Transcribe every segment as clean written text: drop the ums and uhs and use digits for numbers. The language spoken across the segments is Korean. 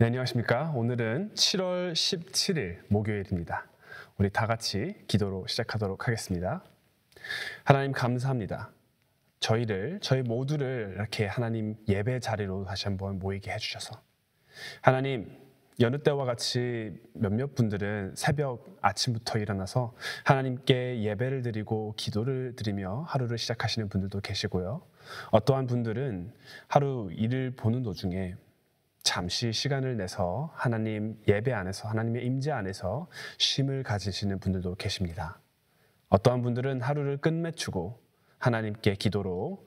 네, 안녕하십니까. 오늘은 7월 17일 목요일입니다. 우리 다 같이 기도로 시작하도록 하겠습니다. 하나님 감사합니다. 저희 모두를 이렇게 하나님 예배 자리로 다시 한번 모이게 해주셔서 하나님, 여느 때와 같이 몇몇 분들은 새벽 아침부터 일어나서 하나님께 예배를 드리고 기도를 드리며 하루를 시작하시는 분들도 계시고요. 어떠한 분들은 하루 일을 보는 도중에 잠시 시간을 내서 하나님 예배 안에서, 하나님의 임재 안에서 쉼을 가지시는 분들도 계십니다. 어떠한 분들은 하루를 끝맺추고 하나님께 기도로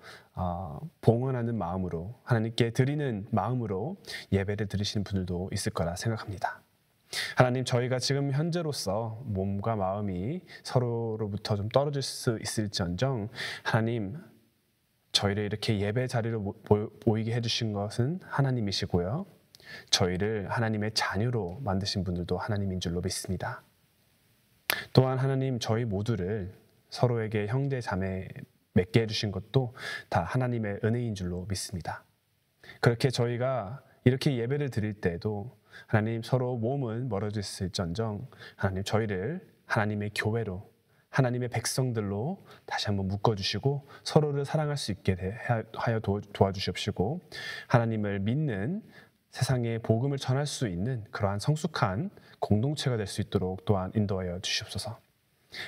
봉헌하는 마음으로, 하나님께 드리는 마음으로 예배를 드리시는 분들도 있을 거라 생각합니다. 하나님, 저희가 지금 현재로서 몸과 마음이 서로로부터 좀 떨어질 수 있을지언정 하나님, 저희를 이렇게 예배 자리로 모이게 해주신 것은 하나님이시고요. 저희를 하나님의 자녀로 만드신 분들도 하나님인 줄로 믿습니다. 또한 하나님, 저희 모두를 서로에게 형제 자매 맺게 해주신 것도 다 하나님의 은혜인 줄로 믿습니다. 그렇게 저희가 이렇게 예배를 드릴 때에도 하나님, 서로 몸은 멀어져 있을지언정 하나님, 저희를 하나님의 교회로, 하나님의 백성들로 다시 한번 묶어주시고 서로를 사랑할 수 있게 하여 도와주시옵시고, 하나님을 믿는 세상에 복음을 전할 수 있는 그러한 성숙한 공동체가 될 수 있도록 또한 인도하여 주시옵소서.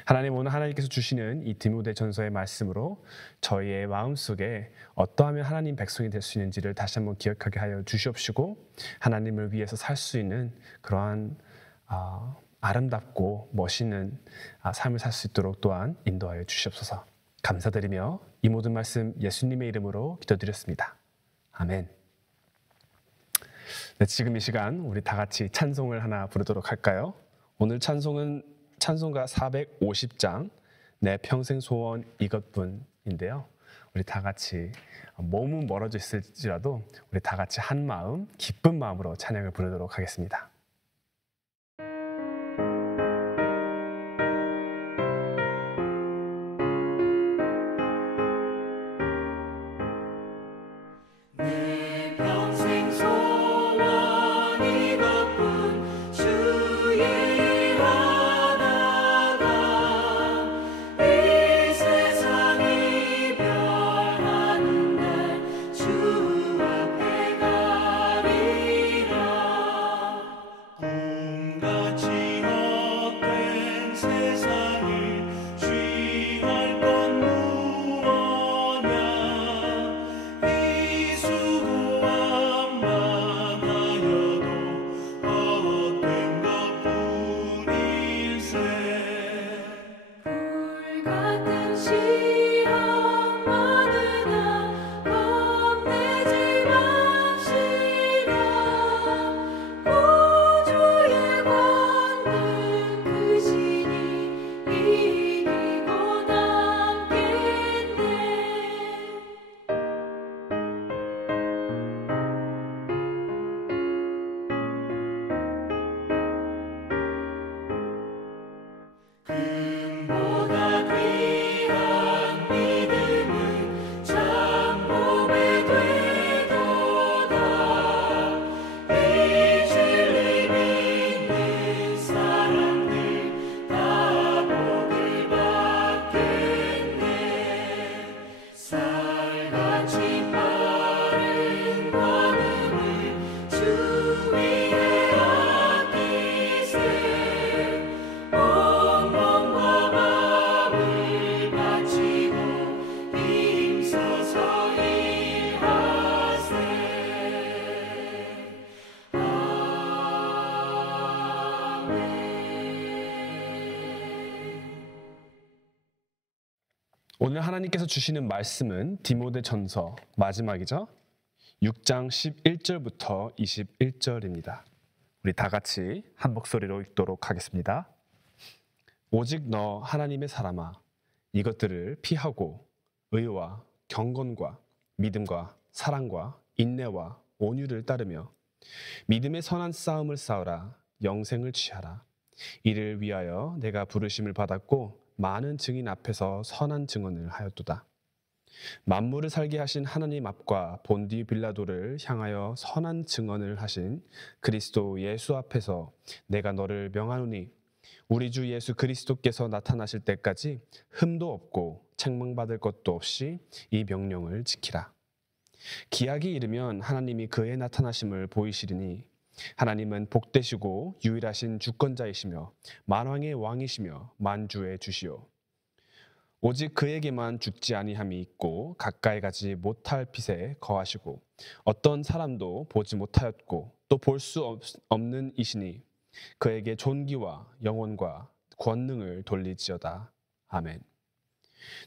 하나님, 오늘 하나님께서 주시는 이 디모데전서의 말씀으로 저희의 마음속에 어떠하면 하나님 백성이 될 수 있는지를 다시 한번 기억하게 하여 주시옵시고, 하나님을 위해서 살 수 있는 그러한 아름답고 멋있는 삶을 살 수 있도록 또한 인도하여 주시옵소서. 감사드리며 이 모든 말씀 예수님의 이름으로 기도드렸습니다. 아멘. 네, 지금 이 시간 우리 다 같이 찬송을 하나 부르도록 할까요? 오늘 찬송은 찬송가 450장 내 평생 소원 이것뿐인데요. 우리 다 같이 몸은 멀어져 있을지라도 우리 다 같이 한 마음, 기쁜 마음으로 찬양을 부르도록 하겠습니다. 오늘 하나님께서 주시는 말씀은 디모데전서 마지막이죠. 6장 11절부터 21절입니다. 우리 다 같이 한 목소리로 읽도록 하겠습니다. 오직 너 하나님의 사람아, 이것들을 피하고 의와 경건과 믿음과 사랑과 인내와 온유를 따르며 믿음의 선한 싸움을 싸우라. 영생을 취하라. 이를 위하여 내가 부르심을 받았고 많은 증인 앞에서 선한 증언을 하였도다. 만물을 살게 하신 하나님 앞과 본디 빌라도를 향하여 선한 증언을 하신 그리스도 예수 앞에서 내가 너를 명하노니 우리 주 예수 그리스도께서 나타나실 때까지 흠도 없고 책망받을 것도 없이 이 명령을 지키라. 기약이 이르면 하나님이 그의 나타나심을 보이시리니 하나님은 복되시고 유일하신 주권자이시며 만왕의 왕이시며 만주의 주시오. 오직 그에게만 죽지 아니함이 있고 가까이 가지 못할 빛에 거하시고 어떤 사람도 보지 못하였고 또 볼 수 없는 이시니 그에게 존귀와 영혼과 권능을 돌리지어다. 아멘.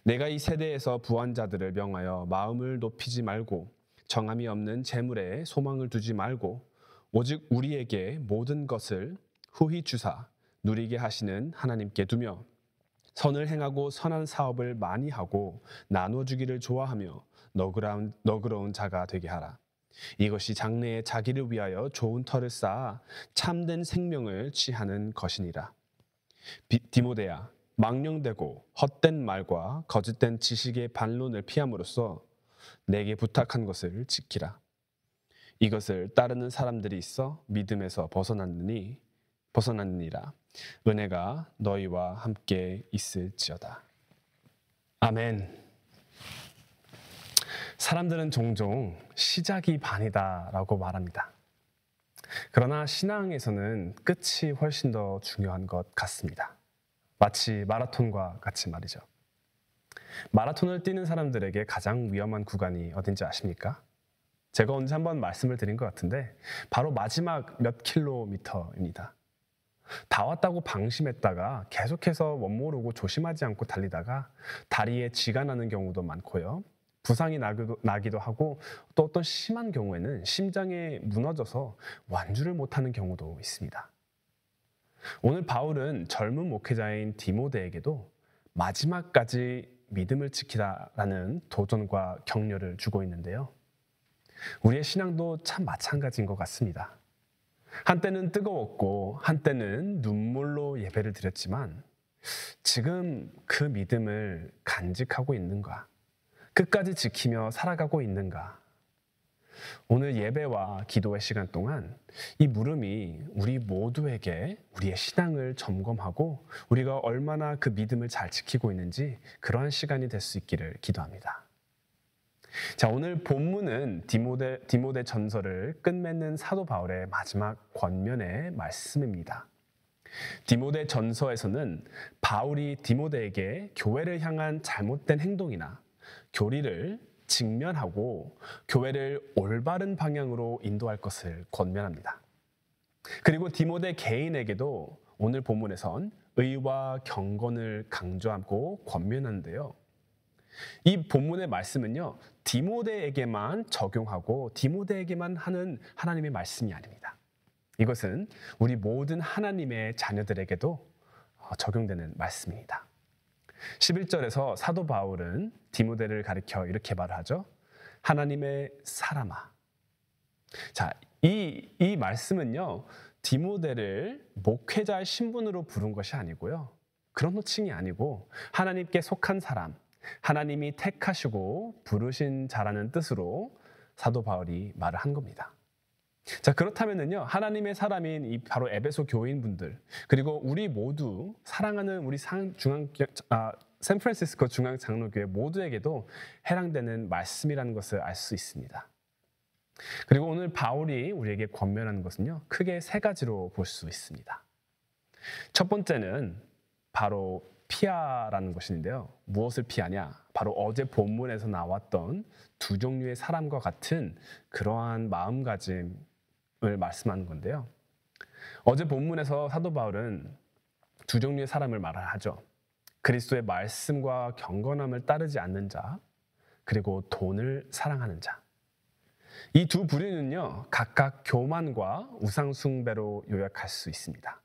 내가 이 세대에서 부한 자들을 명하여 마음을 높이지 말고 정함이 없는 재물에 소망을 두지 말고 오직 우리에게 모든 것을 후히 주사 누리게 하시는 하나님께 두며 선을 행하고 선한 사업을 많이 하고 나눠주기를 좋아하며 너그러운 자가 되게 하라. 이것이 장래에 자기를 위하여 좋은 터를 쌓아 참된 생명을 취하는 것이니라. 디모데야, 망령되고 헛된 말과 거짓된 지식의 반론을 피함으로써 내게 부탁한 것을 지키라. 이것을 따르는 사람들이 있어 믿음에서 벗어났느니라. 은혜가 너희와 함께 있을지어다. 아멘. 사람들은 종종 시작이 반이다라고 말합니다. 그러나 신앙에서는 끝이 훨씬 더 중요한 것 같습니다. 마치 마라톤과 같이 말이죠. 마라톤을 뛰는 사람들에게 가장 위험한 구간이 어딘지 아십니까? 제가 언제 한번 말씀을 드린 것 같은데 바로 마지막 몇 킬로미터입니다. 다 왔다고 방심했다가 계속해서 멋모르고 조심하지 않고 달리다가 다리에 쥐가 나는 경우도 많고요. 부상이 나기도 하고 또 어떤 심한 경우에는 심장에 무너져서 완주를 못하는 경우도 있습니다. 오늘 바울은 젊은 목회자인 디모데에게도 마지막까지 믿음을 지키라라는 도전과 격려를 주고 있는데요. 우리의 신앙도 참 마찬가지인 것 같습니다. 한때는 뜨거웠고 한때는 눈물로 예배를 드렸지만 지금 그 믿음을 간직하고 있는가? 끝까지 지키며 살아가고 있는가? 오늘 예배와 기도의 시간 동안 이 물음이 우리 모두에게 우리의 신앙을 점검하고 우리가 얼마나 그 믿음을 잘 지키고 있는지 그러한 시간이 될 수 있기를 기도합니다. 자, 오늘 본문은 디모데 전서를 끝맺는 사도 바울의 마지막 권면의 말씀입니다. 디모데 전서에서는 바울이 디모데에게 교회를 향한 잘못된 행동이나 교리를 직면하고 교회를 올바른 방향으로 인도할 것을 권면합니다. 그리고 디모데 개인에게도 오늘 본문에선 의와 경건을 강조하고 권면하는데요. 이 본문의 말씀은요, 디모데에게만 적용하고 디모데에게만 하는 하나님의 말씀이 아닙니다. 이것은 우리 모든 하나님의 자녀들에게도 적용되는 말씀입니다. 11절에서 사도 바울은 디모데를 가리켜 이렇게 말하죠. 하나님의 사람아. 자, 이 말씀은요, 디모데를 목회자의 신분으로 부른 것이 아니고요. 그런 호칭이 아니고 하나님께 속한 사람, 하나님이 택하시고 부르신 자라는 뜻으로 사도 바울이 말을 한 겁니다. 자, 그렇다면은요, 하나님의 사람인 이 바로 에베소 교인분들, 그리고 우리 모두 사랑하는 우리 샌프란시스코 중앙장로교회 모두에게도 해당되는 말씀이라는 것을 알 수 있습니다. 그리고 오늘 바울이 우리에게 권면하는 것은요, 크게 세 가지로 볼 수 있습니다. 첫 번째는 바로 피하라는 것인데요. 무엇을 피하냐? 바로 어제 본문에서 나왔던 두 종류의 사람과 같은 그러한 마음가짐을 말씀하는 건데요. 어제 본문에서 사도 바울은 두 종류의 사람을 말하죠. 그리스도의 말씀과 경건함을 따르지 않는 자, 그리고 돈을 사랑하는 자. 이 두 부류는요, 각각 교만과 우상숭배로 요약할 수 있습니다.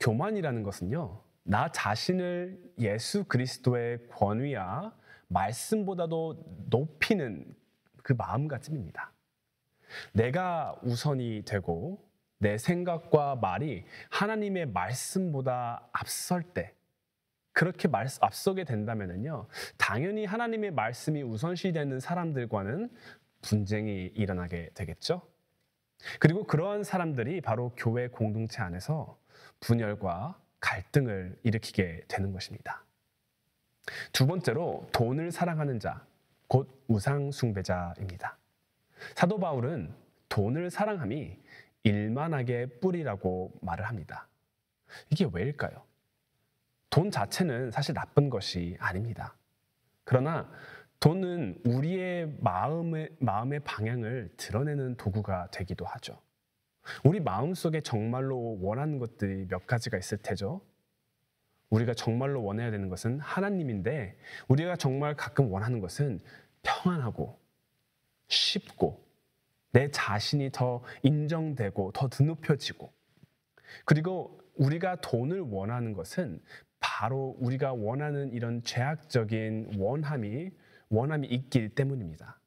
교만이라는 것은요, 나 자신을 예수 그리스도의 권위와 말씀보다도 높이는 그 마음가짐입니다. 내가 우선이 되고 내 생각과 말이 하나님의 말씀보다 앞설 때, 그렇게 앞서게 된다면요, 당연히 하나님의 말씀이 우선시되는 사람들과는 분쟁이 일어나게 되겠죠. 그리고 그러한 사람들이 바로 교회 공동체 안에서 분열과 갈등을 일으키게 되는 것입니다. 두 번째로 돈을 사랑하는 자, 곧 우상 숭배자입니다. 사도 바울은 돈을 사랑함이 일만하게 뿌리라고 말을 합니다. 이게 왜일까요? 돈 자체는 사실 나쁜 것이 아닙니다. 그러나 돈은 우리의 마음의 방향을 드러내는 도구가 되기도 하죠. 우리 마음속에 정말로 원하는 것들이 몇 가지가 있을 테죠. 우리가 정말로 원해야 되는 것은 하나님인데, 우리가 정말 가끔 원하는 것은 평안하고 쉽고 내 자신이 더 인정되고 더 드높여지고, 그리고 우리가 돈을 원하는 것은 바로 우리가 원하는 이런 죄악적인 원함이 있기 때문입니다.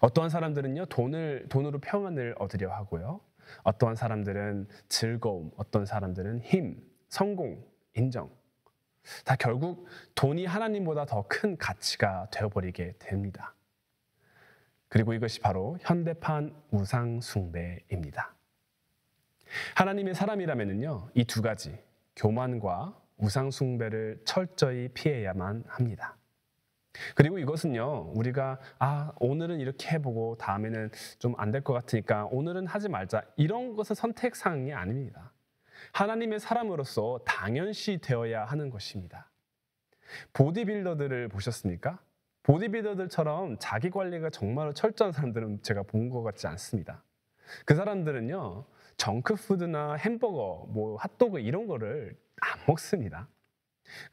어떠한 사람들은요, 돈으로 평안을 얻으려 하고요. 어떠한 사람들은 즐거움, 어떤 사람들은 힘, 성공, 인정. 다 결국 돈이 하나님보다 더 큰 가치가 되어버리게 됩니다. 그리고 이것이 바로 현대판 우상 숭배입니다. 하나님의 사람이라면요, 이 두 가지, 교만과 우상 숭배를 철저히 피해야만 합니다. 그리고 이것은요, 우리가 오늘은 이렇게 해보고 다음에는 좀 안 될 것 같으니까 오늘은 하지 말자, 이런 것은 선택사항이 아닙니다. 하나님의 사람으로서 당연시 되어야 하는 것입니다. 보디빌더들을 보셨습니까? 보디빌더들처럼 자기 관리가 정말로 철저한 사람들은 제가 본 것 같지 않습니다. 그 사람들은요, 정크푸드나 햄버거, 핫도그 이런 거를 안 먹습니다.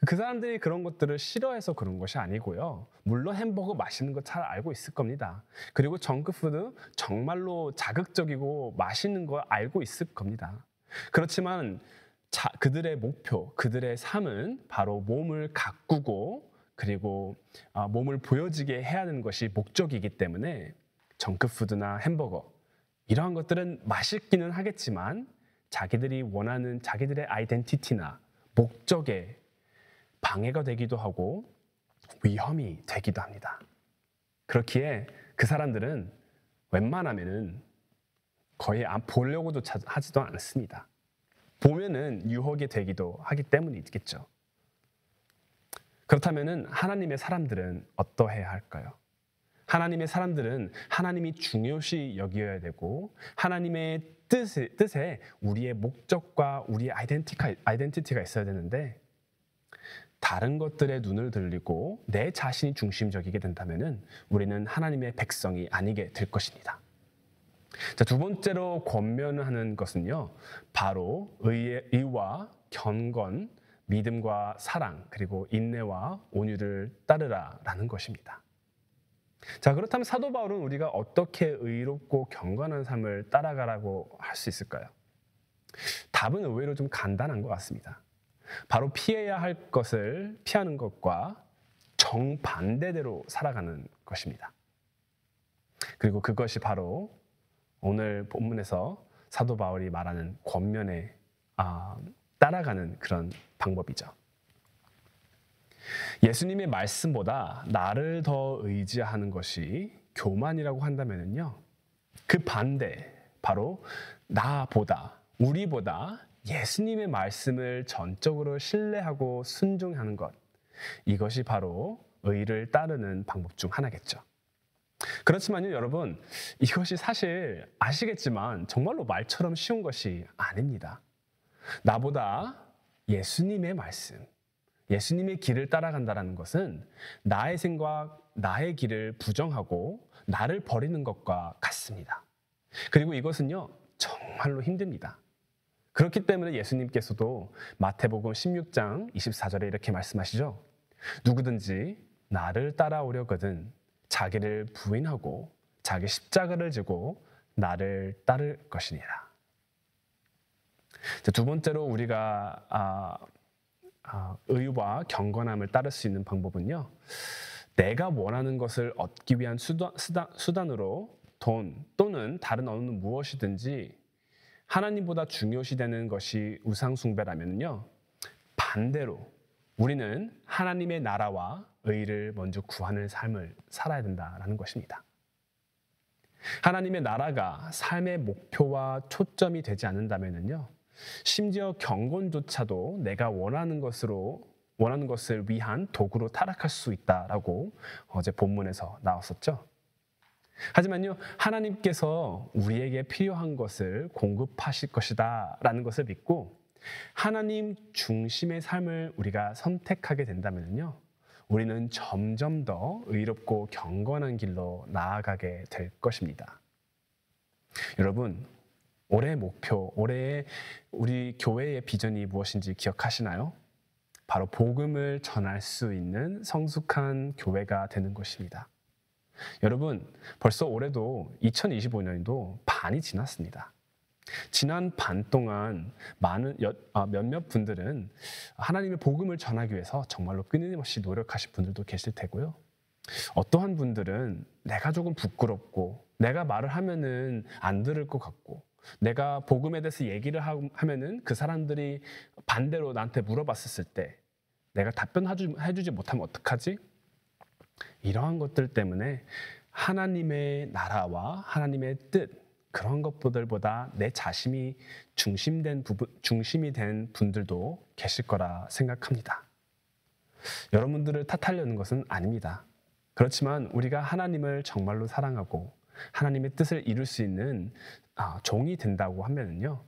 그 사람들이 그런 것들을 싫어해서 그런 것이 아니고요. 물론 햄버거 맛있는 거 잘 알고 있을 겁니다. 그리고 정크푸드 정말로 자극적이고 맛있는 거 알고 있을 겁니다. 그렇지만 그들의 목표, 그들의 삶은 바로 몸을 가꾸고, 그리고 몸을 보여지게 해야 하는 것이 목적이기 때문에 정크푸드나 햄버거 이러한 것들은 맛있기는 하겠지만 자기들이 원하는 자기들의 아이덴티티나 목적에 방해가 되기도 하고 위험이 되기도 합니다. 그렇기에 그 사람들은 웬만하면은 거의 보려고도 하지도 않습니다. 보면은 유혹이 되기도 하기 때문이겠죠. 그렇다면은 하나님의 사람들은 어떠해야 할까요? 하나님의 사람들은 하나님이 중요시 여겨야 되고, 하나님의 뜻에 우리의 목적과 우리의 아이덴티티가 있어야 되는데, 다른 것들에 눈을 들리고 내 자신이 중심적이게 된다면은 우리는 하나님의 백성이 아니게 될 것입니다. 자, 두 번째로 권면하는 것은요, 바로 의와 경건, 믿음과 사랑, 그리고 인내와 온유를 따르라라는 것입니다. 자, 그렇다면 사도 바울은 우리가 어떻게 의롭고 경건한 삶을 따라가라고 할 수 있을까요? 답은 의외로 좀 간단한 것 같습니다. 바로 피해야 할 것을 피하는 것과 정반대대로 살아가는 것입니다. 그리고 그것이 바로 오늘 본문에서 사도 바울이 말하는 권면에 따라가는 그런 방법이죠. 예수님의 말씀보다 나를 더 의지하는 것이 교만이라고 한다면요, 그 반대, 바로 우리보다 예수님의 말씀을 전적으로 신뢰하고 순종하는 것, 이것이 바로 의를 따르는 방법 중 하나겠죠. 그렇지만요, 여러분, 이것이 사실 아시겠지만 정말로 말처럼 쉬운 것이 아닙니다. 나보다 예수님의 말씀, 예수님의 길을 따라간다는 것은 나의 생각, 나의 길을 부정하고 나를 버리는 것과 같습니다. 그리고 이것은요, 정말로 힘듭니다. 그렇기 때문에 예수님께서도 마태복음 16장 24절에 이렇게 말씀하시죠. 누구든지 나를 따라오려거든 자기를 부인하고 자기 십자가를 지고 나를 따를 것이니라. 두 번째로 우리가 의와 경건함을 따를 수 있는 방법은요, 내가 원하는 것을 얻기 위한 수단으로 돈 또는 다른 어느 무엇이든지 하나님보다 중요시되는 것이 우상숭배라면요, 반대로 우리는 하나님의 나라와 의를 먼저 구하는 삶을 살아야 된다라는 것입니다. 하나님의 나라가 삶의 목표와 초점이 되지 않는다면요, 심지어 경건조차도 내가 원하는 것을 위한 도구로 타락할 수 있다라고 어제 본문에서 나왔었죠. 하지만요, 하나님께서 우리에게 필요한 것을 공급하실 것이다라는 것을 믿고 하나님 중심의 삶을 우리가 선택하게 된다면요, 우리는 점점 더 의롭고 경건한 길로 나아가게 될 것입니다. 여러분, 올해의 목표, 올해의 우리 교회의 비전이 무엇인지 기억하시나요? 바로 복음을 전할 수 있는 성숙한 교회가 되는 것입니다. 여러분, 벌써 올해도 2025년도 반이 지났습니다. 지난 반 동안 몇몇 분들은 하나님의 복음을 전하기 위해서 정말로 끊임없이 노력하신 분들도 계실 테고요. 어떠한 분들은 내가 조금 부끄럽고 내가 말을 하면은 안 들을 것 같고 내가 복음에 대해서 얘기를 하면은 그 사람들이 반대로 나한테 물어봤을 때 내가 답변해주지 못하면 어떡하지? 이러한 것들 때문에 하나님의 나라와 하나님의 뜻, 그런 것들보다 내 자신이 중심이 된 분들도 계실 거라 생각합니다. 여러분들을 탓하려는 것은 아닙니다. 그렇지만 우리가 하나님을 정말로 사랑하고 하나님의 뜻을 이룰 수 있는 종이 된다고 하면은요,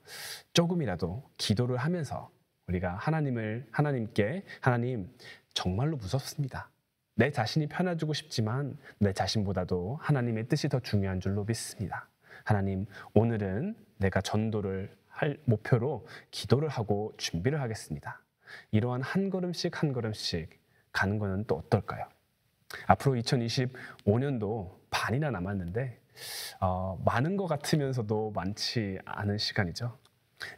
조금이라도 기도를 하면서 우리가 하나님께 하나님 정말로 무섭습니다. 내 자신이 편해지고 싶지만 내 자신보다도 하나님의 뜻이 더 중요한 줄로 믿습니다. 하나님, 오늘은 내가 전도를 할 목표로 기도를 하고 준비를 하겠습니다. 이러한 한 걸음씩 한 걸음씩 가는 것은 또 어떨까요? 앞으로 2025년도 반이나 남았는데 많은 것 같으면서도 많지 않은 시간이죠.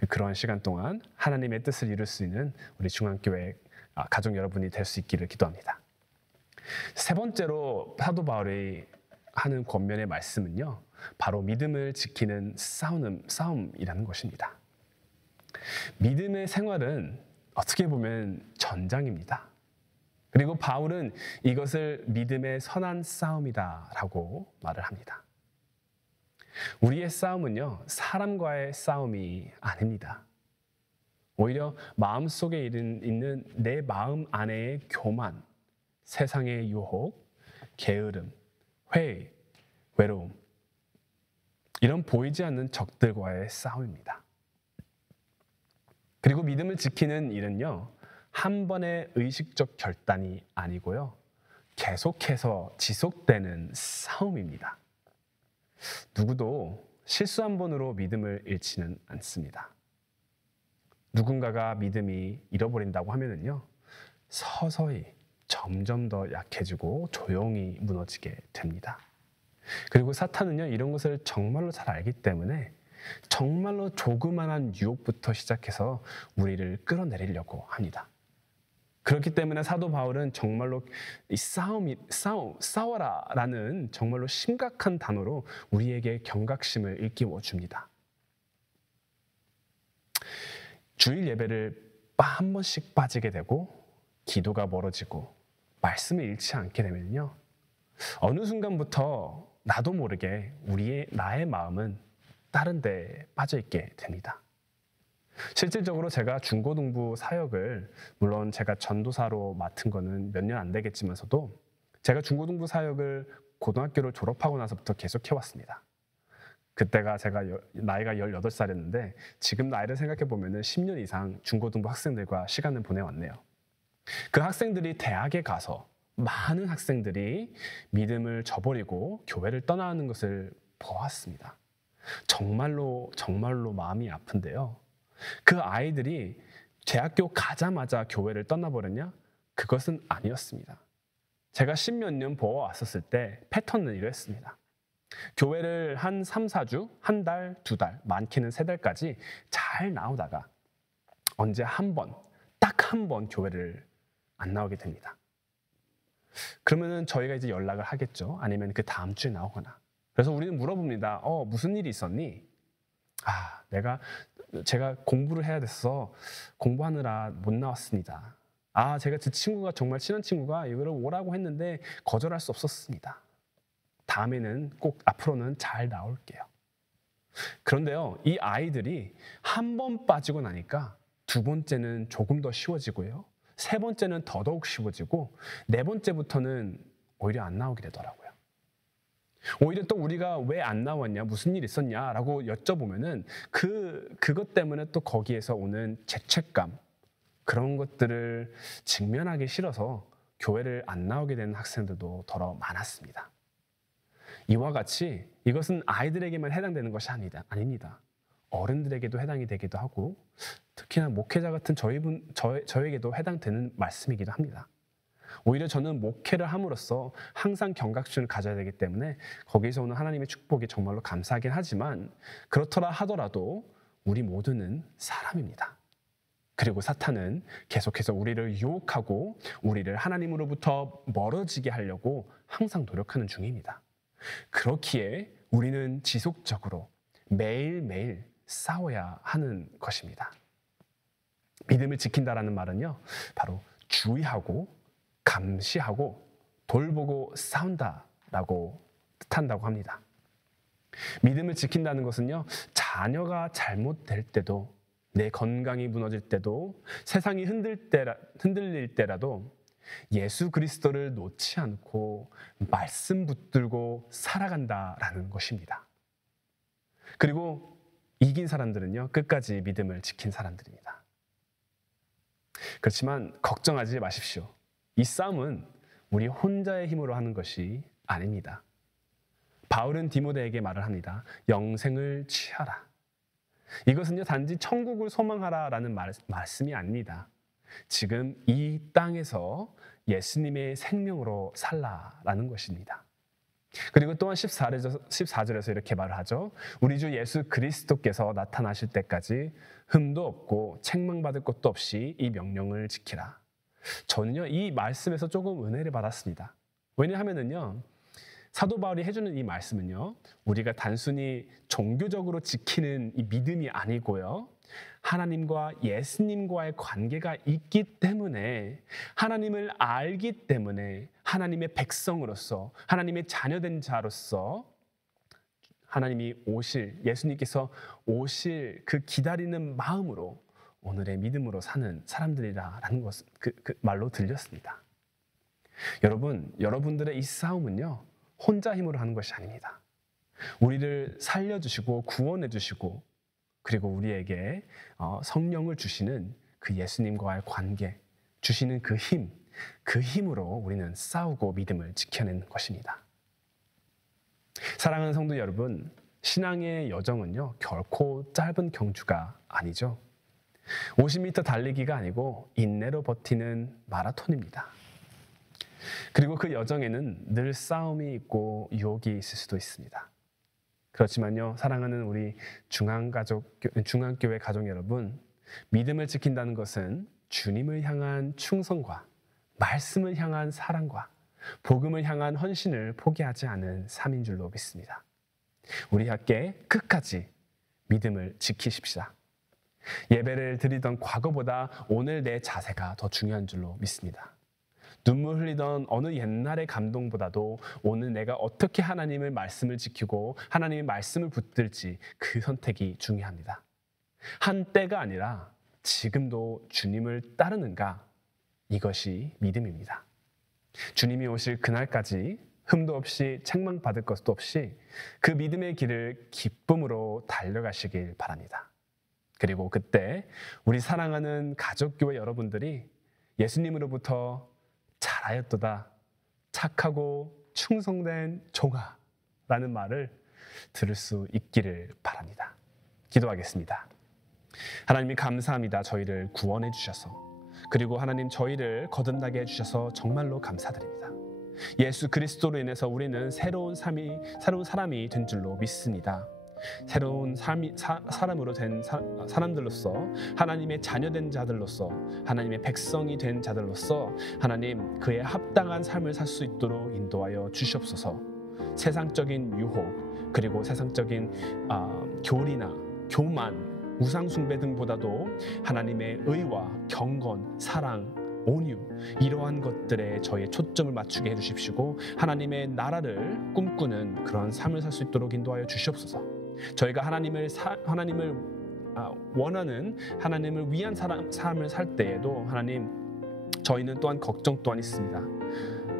그러한 시간 동안 하나님의 뜻을 이룰 수 있는 우리 중앙교회 가족 여러분이 될 수 있기를 기도합니다. 세 번째로 사도 바울이 하는 권면의 말씀은요, 바로 믿음을 지키는 싸움이라는 것입니다. 믿음의 생활은 어떻게 보면 전장입니다. 그리고 바울은 이것을 믿음의 선한 싸움이다라고 말을 합니다. 우리의 싸움은요, 사람과의 싸움이 아닙니다. 오히려 마음속에 있는 내 마음 안에의 교만, 세상의 유혹, 게으름, 회의, 외로움, 이런 보이지 않는 적들과의 싸움입니다. 그리고 믿음을 지키는 일은요, 한 번의 의식적 결단이 아니고요, 계속해서 지속되는 싸움입니다. 누구도 실수 한 번으로 믿음을 잃지는 않습니다. 누군가가 믿음이 잃어버린다고 하면은요, 서서히 점점 더 약해지고 조용히 무너지게 됩니다. 그리고 사탄은요, 이런 것을 정말로 잘 알기 때문에 정말로 조그만한 유혹부터 시작해서 우리를 끌어내리려고 합니다. 그렇기 때문에 사도 바울은 정말로 이 싸워라라는 정말로 심각한 단어로 우리에게 경각심을 일깨워 줍니다. 주일 예배를 한 번씩 빠지게 되고 기도가 멀어지고 말씀을 잃지 않게 되면요, 어느 순간부터 나도 모르게 나의 마음은 다른 데 빠져 있게 됩니다. 실질적으로 제가 중고등부 사역을, 물론 제가 전도사로 맡은 거는 몇 년 안 되겠지만서도 제가 중고등부 사역을 고등학교를 졸업하고 나서부터 계속 해왔습니다. 그때가 제가 나이가 18살이었는데 지금 나이를 생각해 보면 10년 이상 중고등부 학생들과 시간을 보내왔네요. 그 학생들이 대학에 가서 많은 학생들이 믿음을 저버리고 교회를 떠나는 것을 보았습니다. 정말로 마음이 아픈데요. 그 아이들이 대학교 가자마자 교회를 떠나버렸냐? 그것은 아니었습니다. 제가 10몇 년 보아왔었을 때 패턴은 이랬습니다. 교회를 한 3, 4주, 한 달, 2달, 많게는 3달까지 잘 나오다가 언제 딱 한 번 교회를 안 나오게 됩니다. 그러면은 저희가 이제 연락을 하겠죠. 아니면 그 다음 주에 나오거나. 그래서 우리는 물어봅니다. 무슨 일이 있었니? 제가 공부를 해야 돼서 공부하느라 못 나왔습니다. 제가 제 친구가 정말 친한 친구가 이거를 오라고 했는데 거절할 수 없었습니다. 다음에는 꼭 앞으로는 잘 나올게요. 그런데요, 이 아이들이 한 번 빠지고 나니까 두 번째는 조금 더 쉬워지고요. 세 번째는 더더욱 쉬워지고 네 번째부터는 오히려 안 나오게 되더라고요. 오히려 또 우리가 왜 안 나왔냐, 무슨 일 있었냐라고 여쭤보면은 그것 때문에 또 거기에서 오는 죄책감, 그런 것들을 직면하기 싫어서 교회를 안 나오게 되는 학생들도 더러 많았습니다. 이와 같이 이것은 아이들에게만 해당되는 것이 아닙니다. 어른들에게도 해당이 되기도 하고 특히나 목회자 같은 저에게도 해당되는 말씀이기도 합니다. 오히려 저는 목회를 함으로써 항상 경각심을 가져야 되기 때문에 거기서 오는 하나님의 축복이 정말로 감사하긴 하지만 그렇더라 하더라도 우리 모두는 사람입니다. 그리고 사탄은 계속해서 우리를 유혹하고 우리를 하나님으로부터 멀어지게 하려고 항상 노력하는 중입니다. 그렇기에 우리는 지속적으로 매일매일 싸워야 하는 것입니다. 믿음을 지킨다라는 말은요, 바로 주의하고 감시하고 돌보고 싸운다라고 뜻한다고 합니다. 믿음을 지킨다는 것은요, 자녀가 잘못될 때도, 내 건강이 무너질 때도, 세상이 흔들릴 때라도 예수 그리스도를 놓지 않고 말씀 붙들고 살아간다라는 것입니다. 그리고 이긴 사람들은요, 끝까지 믿음을 지킨 사람들입니다. 그렇지만 걱정하지 마십시오. 이 싸움은 우리 혼자의 힘으로 하는 것이 아닙니다. 바울은 디모데에게 말을 합니다. 영생을 취하라. 이것은요, 단지 천국을 소망하라라는 말씀이 아닙니다. 지금 이 땅에서 예수님의 생명으로 살라라는 것입니다. 그리고 또한 14절에서 이렇게 말을 하죠. 우리 주 예수 그리스도께서 나타나실 때까지 흠도 없고 책망받을 것도 없이 이 명령을 지키라. 저는요, 이 말씀에서 조금 은혜를 받았습니다. 왜냐하면은요, 사도 바울이 해주는 이 말씀은요, 우리가 단순히 종교적으로 지키는 이 믿음이 아니고요, 하나님과 예수님과의 관계가 있기 때문에, 하나님을 알기 때문에, 하나님의 백성으로서, 하나님의 자녀된 자로서 예수님께서 오실 그 기다리는 마음으로 오늘의 믿음으로 사는 사람들이라는 것을 그 말로 들렸습니다. 여러분들의 이 싸움은요, 혼자 힘으로 하는 것이 아닙니다. 우리를 살려주시고 구원해주시고 그리고 우리에게 성령을 주시는 그 예수님과의 관계, 주시는 그 힘으로 우리는 싸우고 믿음을 지켜내는 것입니다. 사랑하는 성도 여러분, 신앙의 여정은요, 결코 짧은 경주가 아니죠. 50m 달리기가 아니고 인내로 버티는 마라톤입니다. 그리고 그 여정에는 늘 싸움이 있고 유혹이 있을 수도 있습니다. 그렇지만요, 사랑하는 우리 중앙교회 가족 여러분, 믿음을 지킨다는 것은 주님을 향한 충성과 말씀을 향한 사랑과 복음을 향한 헌신을 포기하지 않은 삶인 줄로 믿습니다. 우리 함께 끝까지 믿음을 지키십시다. 예배를 드리던 과거보다 오늘 내 자세가 더 중요한 줄로 믿습니다. 눈물 흘리던 어느 옛날의 감동보다도 오늘 내가 어떻게 하나님의 말씀을 지키고 하나님의 말씀을 붙들지, 그 선택이 중요합니다. 한때가 아니라 지금도 주님을 따르는가, 이것이 믿음입니다. 주님이 오실 그날까지 흠도 없이 책망받을 것도 없이 그 믿음의 길을 기쁨으로 달려가시길 바랍니다. 그리고 그때 우리 사랑하는 가족교회 여러분들이 예수님으로부터 잘하였도다, 착하고 충성된 종아라는 말을 들을 수 있기를 바랍니다. 기도하겠습니다. 하나님이 감사합니다. 저희를 구원해 주셔서, 그리고 하나님 저희를 거듭나게 해주셔서 정말로 감사드립니다. 예수 그리스도로 인해서 우리는 새로운 사람이 된 줄로 믿습니다. 새로운 사람으로 된 사람들로서, 하나님의 자녀된 자들로서, 하나님의 백성이 된 자들로서 하나님 그에 합당한 삶을 살 수 있도록 인도하여 주시옵소서. 세상적인 유혹, 그리고 세상적인 교리나 교만, 우상숭배 등보다도 하나님의 의와 경건, 사랑, 온유, 이러한 것들에 저희의 초점을 맞추게 해주십시고 하나님의 나라를 꿈꾸는 그런 삶을 살 수 있도록 인도하여 주시옵소서. 저희가 하나님을 원하는, 하나님을 위한 삶을 살 때에도 하나님, 저희는 또한 걱정 또한 있습니다.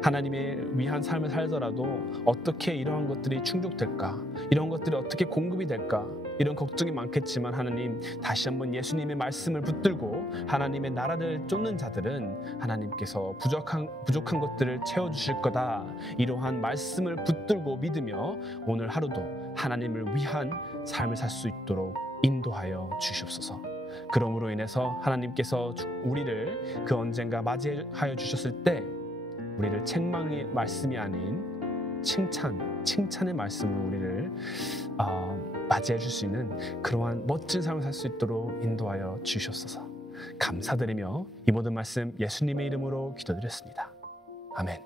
하나님의 위한 삶을 살더라도 어떻게 이러한 것들이 충족될까? 이런 것들이 어떻게 공급이 될까? 이런 걱정이 많겠지만 하나님, 다시 한번 예수님의 말씀을 붙들고 하나님의 나라를 쫓는 자들은 하나님께서 부족한 것들을 채워주실 거다, 이러한 말씀을 붙들고 믿으며 오늘 하루도 하나님을 위한 삶을 살 수 있도록 인도하여 주시옵소서. 그러므로 인해서 하나님께서 우리를 그 언젠가 맞이하여 주셨을 때 우리를 책망의 말씀이 아닌 칭찬의 말씀으로 우리를 맞이해 줄 수 있는 그러한 멋진 삶을 살 수 있도록 인도하여 주시옵소서. 감사드리며 이 모든 말씀 예수님의 이름으로 기도드렸습니다. 아멘.